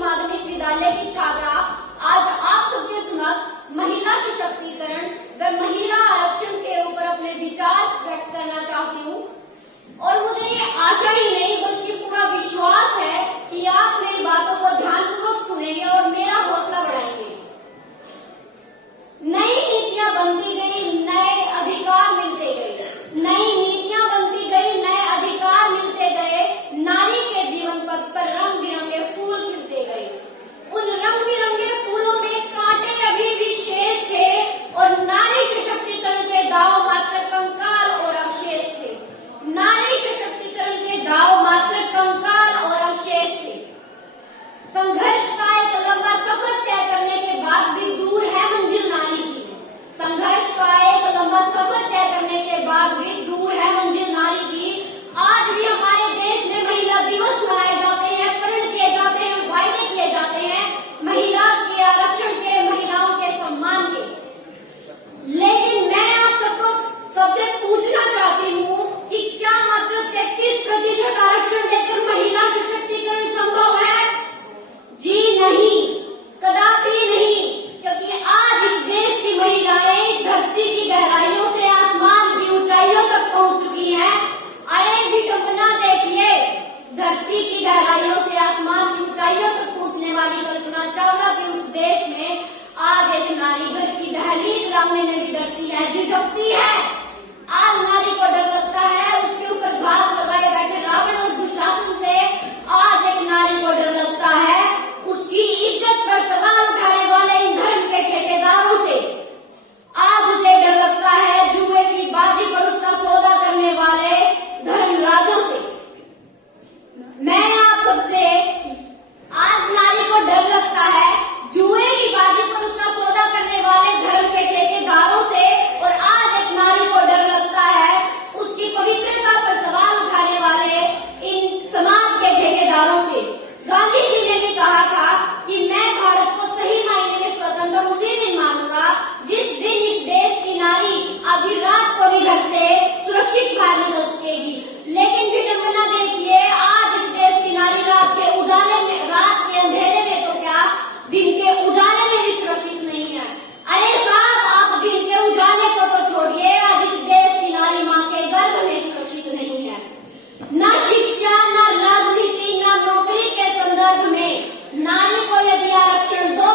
माध्यमिक विद्यालय की छात्रा आज आप सबके समक्ष महिला सशक्तिकरण व महिला आरक्षण के ऊपर अपने विचार व्यक्त करना चाहती हूँ। और मुझे ये आशा ही नहीं बल्कि पूरा विश्वास है कि आप मेरी बातों को ध्यानपूर्वक सुनेंगे और मेरा हौसला बढ़ाएंगे। नई नीतियां बनती गई, नए अधिकार मिलते गए, नई नीतियां बनती गई, नए अधिकार मिलते गए, नारी के जीवन पथ पर रंग बिरंगे फूल खिलते गए। उन रंग बिरंगे फूलों में कांटे अभी भी शेष थे और नारी सशक्तिकरण के दाव मात्र कंकाल और अवशेष थे। नारी सशक्तिकरण के दाव मात्र कंकाल और अवशेष थे। संघर्ष का एक लंबा सफर तय करने के बाद भी दूर है मंजिल नारी की। संघर्ष का एक लंबा सफर तय करने के बाद भी दूर है मंजिल नारी की। आज भी हमारे देश में महिला दिवस मनाए जाते हैं, प्रण किए जाते हैं, वायदे किए जाते हैं महिला के आरक्षण के, महिलाओं के सम्मान के। लेकिन मैं आप सबसे पूछना चाहती हूँ कि क्या मात्र 33% आरक्षण देकर महिला सशक्तिकरण संभव है? जी नहीं, कदापि नहीं, क्योंकि आज इस देश की महिलाएं धरती की गहराइयों से आसमान की ऊंचाइयों तक पहुंच चुकी हैं। अरे विडंबना देखिए, धरती की गहराइयों से आसमान की ऊंचाइयों तक पहुंचने वाली कल्पना चावला के उस देश में आज एक नारी घर की दहलीज लांघने में भी डरती है, झिझकती है। आज नारी को डर लगता है उसके ऊपर घात लगाए बैठे रावण और दुशासन से। आज एक नारी को डर लगता है उसकी इज्जत पर सवाल उठाने वाले इन धर्म के ठेकेदारों से। आज उसे डर लगता है जुए की बाजी पर उसका सौदा करने वाले धर्मराजों से। मैं आप सबसे, आज नारी को डर लगता है जुए की बाजी पर उसका सौदा करने वाले धर्म के ठेकेदारों से, और आज एक नारी को डर लगता है उसकी पवित्रता पर सवाल उठाने वाले इन समाज के ठेकेदारों से। गांधी जी ने भी कहा था कि मैं भारत को सही मायने में स्वतंत्र उसी दिन मानूंगा जिस दिन इस देश की नारी आधी रात को भी घर से सुरक्षित बाहर निकल सकेगी। लेकिन विडंबना देखिए, आज इस देश की नारी रात के उजाले में, रात के अंधेरे में तो क्या दिन के उजाले में भी सुरक्षित नहीं है। अरे साहब, आप दिन के उजाले को तो छोड़िए, आज इस देश की नारी माँ के गर्भ में सुरक्षित नहीं है। न शिक्षा, न राजनीति, न नौकरी के संदर्भ में नारी को यदि आरक्षण दो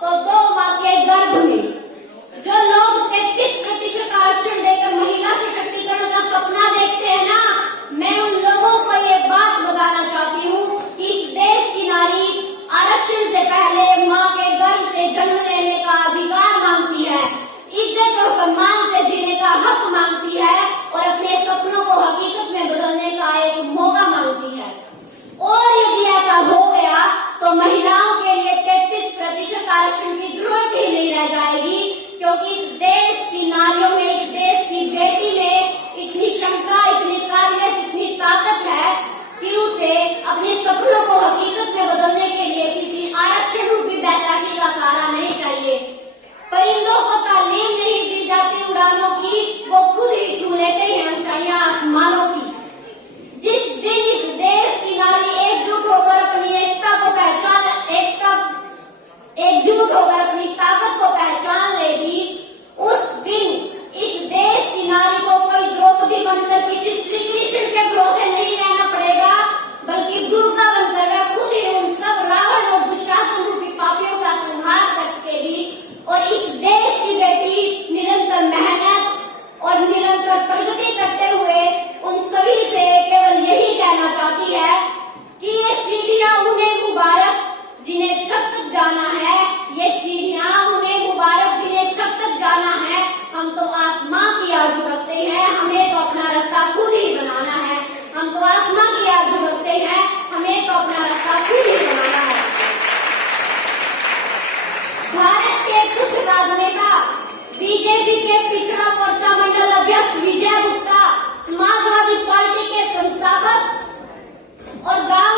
तो दो माँ के गर्भ में। जो लोग 33% आरक्षण देकर महिला सशक्तिकरण का सपना देखते हैं ना, मैं उन लोगों को ये बात बताना चाहती हूँ कि इस देश की नारी आरक्षण से पहले माँ के गर्भ से जन्म लेने का अधिकार मांगती है, इज्जत और सम्मान से जीने का हक मांगती है और अपने सपनों को हकीकत में बदलने का एक मौका मांगती है। और यदि ऐसा हो गया तो महिलाओं के लिए 33% आरक्षण की जरूरत ही नहीं रह जाएगी, क्योंकि इस देश की नारियों में, इस देश की बेटी में इतनी क्षमता, इतनी काबिलियत, इतनी ताकत है कि उसे अपने सपनों को हकीकत में बदलने के लिए किसी आरक्षण रूपी बैसाखी का सहारा नहीं चाहिए। परिंदों को तालीम नहीं दी जाती उड़ानों की, वो खुद ही छू लेते हैं ऊंचाइयां आसमानों की। जिस दिन इस देश की नारी एकजुट होकर अपनी एकजुट होकर अपनी ताकत को पहचान लेगी, उस दिन इस देश की नारी को कोई द्रौपदी बनकर किसी श्री कृष्ण के भरोसे नहीं रहना पड़ेगा, बल्कि दुर्गा बनकर वह खुद ही उन सब रावण और दुशासन रूपी पापियों का संहार कर सकेगी। और इस देश की बेटी निरंतर मेहनत और निरंतर प्रगति करते हुए उन सभी से केवल यही कहना चाहती है कि ये सीढ़ियां उन्हें मुबारक जिन्हें छत तक जाना है, ये सीढ़ियां उन्हें मुबारक जिन्हें छत तक जाना है। हम तो आसमां की आरज़ू रखते हैं, हमें तो अपना रास्ता खुद ही बनाना है। हम तो आसमां की आरज़ू रखते हैं, हमें तो अपना रास्ता खुद ही बनाना है। भारत के कुछ राजनेता, बीजेपी के पिछड़ा मोर्चा मंडल अध्यक्ष विजय गुप्ता, समाजवादी पार्टी के संस्थापक और गांव